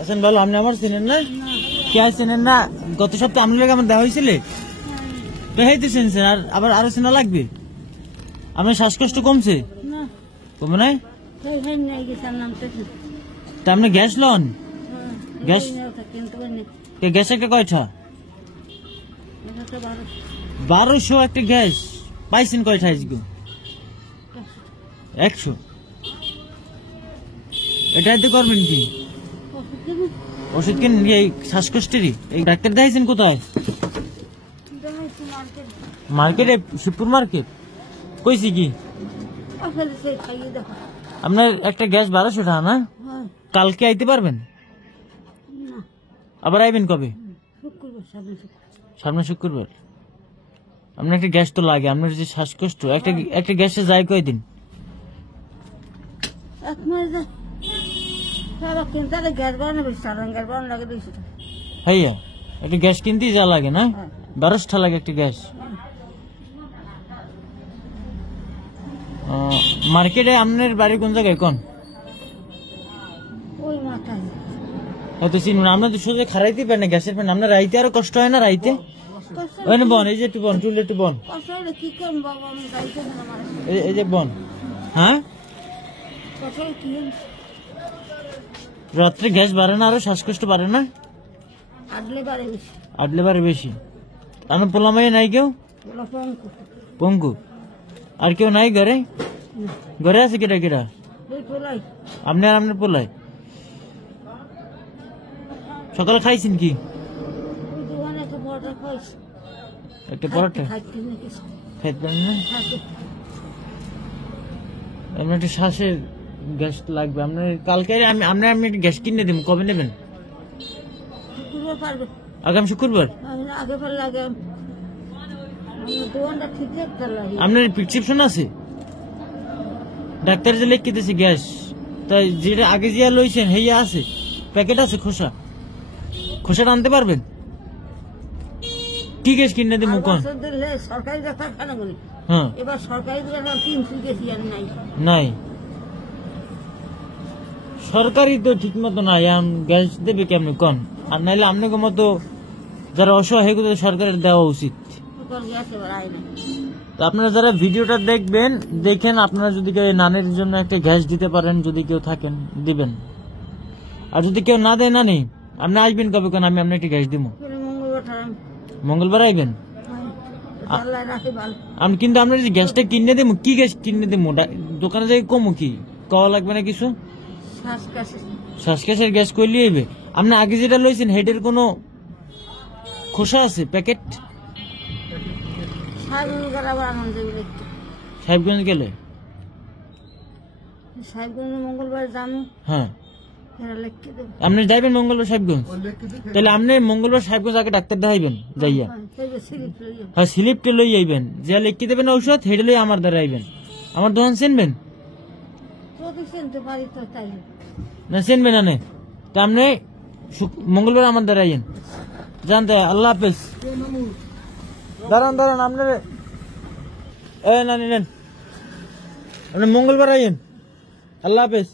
আছেন ভালো? আপনি আমার চিনেন না? কে চিনেন না? গত সপ্তাহে আপনার আমার দেওয়া হয়েছিল তো হেইতেছেন আর আবার আরো চেনা লাগবে। আপনার শ্বাসকষ্ট কমছে? কমে নাই? তা আপনি গ্যাস লন? গ্যাস গ্যাস একটা কয়টা? 1200 একটা গ্যাস পাইছেন কয়টা? 100। এটাতে করবেন কি? ওষুধ কেন? শ্বাসকষ্টেরই ডাক্তার দেখাইছেন কোথায়? মার্কেটে, শিবপুর মার্কেট। কইছি কি আপনার একটা গ্যাস 1200 টাকা না? কালকে আইতে পারবেন? আবার আইবেন কবে? সামনে শুক্রবার। আপনার একটা গ্যাস তো লাগে, আপনার যে শ্বাসকষ্ট, একটা গ্যাসে যায় কয়দিন? ভাইয়া একটা গ্যাস কিনতেই যা লাগে না? 1200 লাগে একটা গ্যাস। মার্কেটে আপনার বাড়ি কোন জায়গায়? কোন হয়তো চিনুন। আপনার তো সোজা খারাইতে পারেন না গ্যাসের ফ্যান। আপনার রাইতে আরো কষ্ট হয় না? রাইতে বন, এই যে একটু বন, চুল একটু বন, এই যে বন। হ্যাঁ রাত্রে গ্যাস বাড়ে না? আরো শ্বাসকষ্ট বাড়ে না? আডলে বাড়ে বেশি। আমার পোলামাই নাই কেউ? পঙ্কু। আর কেউ নাই ঘরে? ঘরে আছে কেটা কেটা? আপনি আর আপনার পোলাই। সকালে খাইছেন কি? একটা পরোটা খাইতে পারেন না? আপনার একটা শ্বাসের গ্যাস লাগবে। আপনার কালকে আমি একটা গ্যাস কিনে দেব। কবে নেবেন? আগামী শুক্রবার। আপনার প্রেসক্রিপশন আছে? ডাক্তার যে লিখে দিয়েছে গ্যাস, তাই যেটা আগে যে লইছেন হেয়া আছে, প্যাকেট আছে, খোসাটা আনতে পারবেন? কি গ্যাস কিনে দেবো? কোন সরকারি ডাক্তার? হ্যাঁ এবার সরকারি নাই। সরকারি তো ঠিক মতো নাই। গ্যাস দেবে কেমন? কোন আর নাইলে আপনাকে মতো যারা অসহায় সরকারের দেওয়া উচিত। আপনারা যারা ভিডিওটা দেখবেন, দেখেন আপনারা যদি কেউ নানের জন্য একটা গ্যাস দিতে পারেন, যদি কেউ থাকেন দিবেন। আর যদি কেউ না দেয়, নানি আপনি আসবেন কবে? কেন আমি আপনার একটা গ্যাস দিব। মঙ্গলবার আইবেন? আমি কিন্তু আপনার যে গ্যাসটা কিনে দেবো, কি গ্যাস কিনে দেবো? দোকানে যাই কমো কি কওয়া লাগবে না কিছু? শ্বাসকাশের গ্যাস কইলে আইবে। আপনি আগে যেটা লইছেন হেডের কোনো খোসা আছে? প্যাকেট? সাহেবগঞ্জ গেলে মঙ্গলবার যান। হ্যাঁ আপনি যাইবেন মঙ্গলবার সাহেবগঞ্জ? তাহলে আপনি মঙ্গলবার সাহেবগঞ্জ আগে ডাক্তার দেখাইবেন যাইয়া। হ্যাঁ স্লিপটা লই আইবেন, যা লিখে দেবেন ঔষধ হেডে লই আমার দ্বারা আইবেন। আমার দোকান চিনবেন না? চিনবেন না? তা আপনি মঙ্গলবার আমার দ্বারা আইন। জানতে আল্লাহ হাফেজ। দাঁড়ান আপনার না নিলেন, আপনি মঙ্গলবার আইন। আল্লাহ হাফেজ।